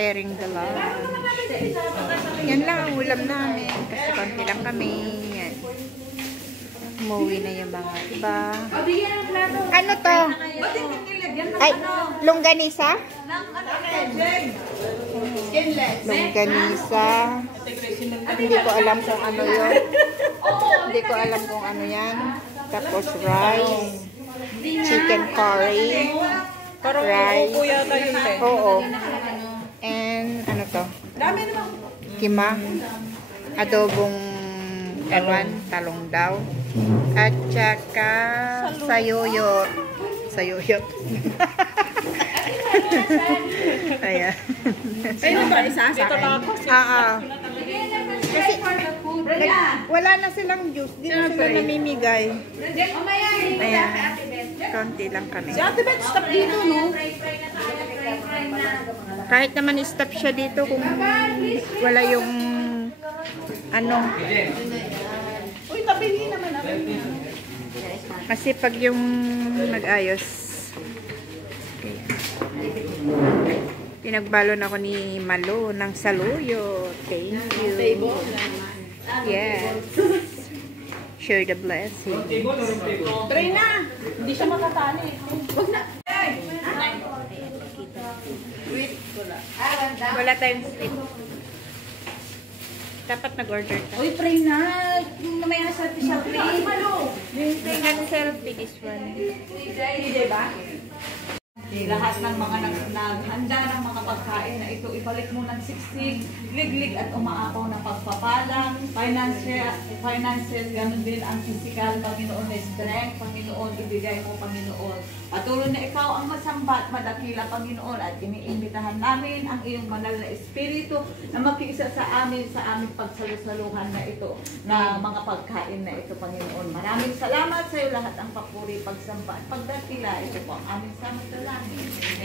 preparing the lunch. Yan lang ang ulam namin. Kasi konti lang kami. Yan. Umuwi na yung mga iba. Ano to? Ay, longganisa? Longganisa. Hindi ko alam kung ano yun. Hindi ko alam kung ano yan. Tapos rice. Chicken curry. Rice. Oo. And ano to? Kima. Adobong ewan, talong daw. At saka sayuyot. Sayuyot. Ayan. Ayun ba isa sa akin? Kasi wala na silang juice. Di na sila namimigay. Ayan. Konti lang kami. Si Ate Beth, stop dito, no? Kahit naman stop siya dito kung wala yung ano. Uy, tabihin naman ako. Kasi pag yung nag-ayos. Okay. Pinagbalo na ako ni Malo ng saluyo. Thank you. Yes. Share the blessing. Try na! Hindi siya makatali. Huwag na! Wala tayong sleep. Dapat nag-order ka. Uy, pray na! Mamaya na selfie. Yung selfie, this one. Hindi ba? Lahat ng mga naghanda ng mga pagkain na ito, ibalik mo ng siksik, liglig at umaapaw ng pagpapalang, finances, ganun din ang physical, Panginoon na strength, Panginoon, ibigay mo, Panginoon. Patuloy na ikaw ang masamba at madakila, Panginoon, at iniimbitahan namin ang iyong banal na espiritu na makiisa sa aming pagsalusaluhan na ito, na mga pagkain na ito, Panginoon. Maraming salamat sa iyo lahat ang papuri, pagsamba at pagdakila. Ito po ang aming samot.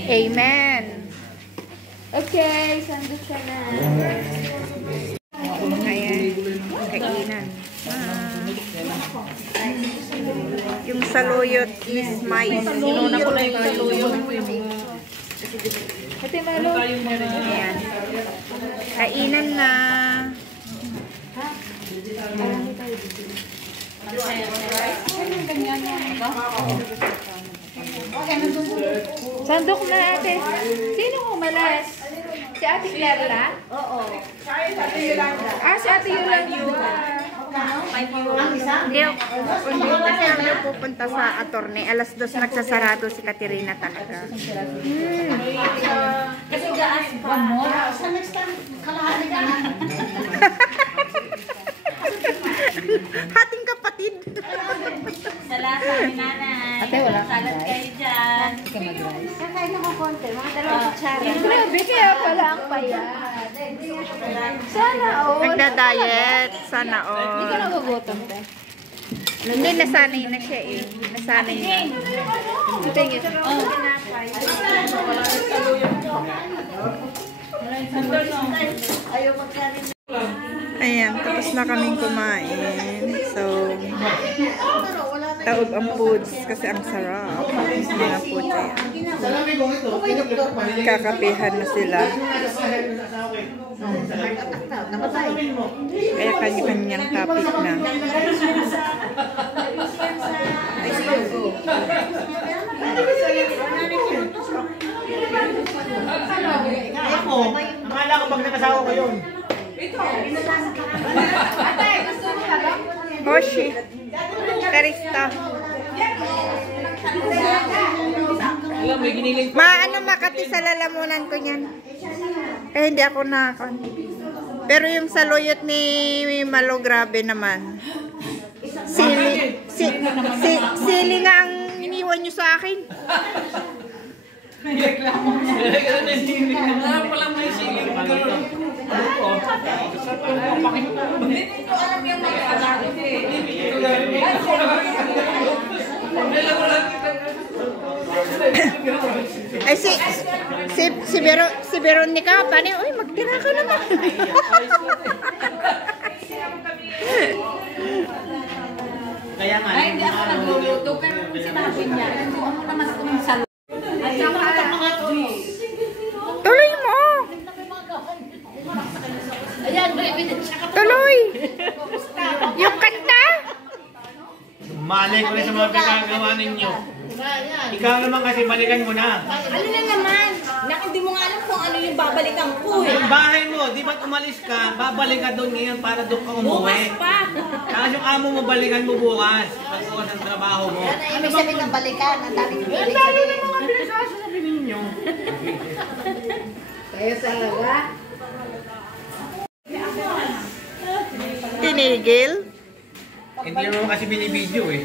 Amen. Okay, sandok siya na. Ayan, kainan. Yung saluyot is mais. Inuna ko na yung saluyot. Ate Malo. Ayan. Kainan na. Sandok na ate. Sino umalas? Si Ate Carla? Oo. Si Ate Yolanda. Hindi, kasi hindi pupunta sa attorney. Alas 2 nagsasarado si Katerina talaga. Kasi gaas pa. One more? Sa next time, kalahari ka na. Hating kapatid. Salamat ni nanay. Ate, wala salat kayo dyan. Kakain ako konti, mga dalawang kutsara. Grabe, kaya pala ang payat. Sana all. Nagda-diet. Sana Hindi ka all. nagugutom, te. Hindi, nasanay na siya eh. Nasanay na. Tingin. Ayaw magkarin. Ayan, tapos na kaming kumain. So, taob ang foods kasi ang sarap. Mga foods ayan. Kakapihan na sila. Kaya kanya-kanyang topic na. Ako, akala ko pag nakasawa ko yun. Ate, gusto mo ka ba? Hoshi. Karista. Maano Makati sa lalamunan ko niyan. Eh, hindi ako nakakon. Pero yung saluyot ni Malo, grabe naman. Sili nga ang iniwan nyo sa akin. Reklamo niya. Wala palang may siling. Hindi nyo alam yung mga kagalit eh. Ay, si Veronica, paano? Uy, magtira ka naman. Kaya nga. Ay, hindi ako nagluluto. Pero kung sinabi niya, nanduan mo naman ako ng salon. At saka, Tuloy mo. Tuloy! Yung kanta? Malay ko rin sa mga pinagawa ninyo. Ikaw naman kasi balikan mo na. Ano na naman? Hindi mo nga alam kung ano yung babalikan ko eh. Yung bahay mo, di ba't umalis ka, babalik ka doon ngayon para doon ka umuwi. Bukas pa. Tapos yung amo mo balikan mo bukas. Pagbukas ang trabaho mo. Ano na ibig sabihin ng balikan? Ang daming Ang ibig dami sabihin. ng mga pinasasabi ninyo. Tinigil? Hindi naman kasi binibidyo eh.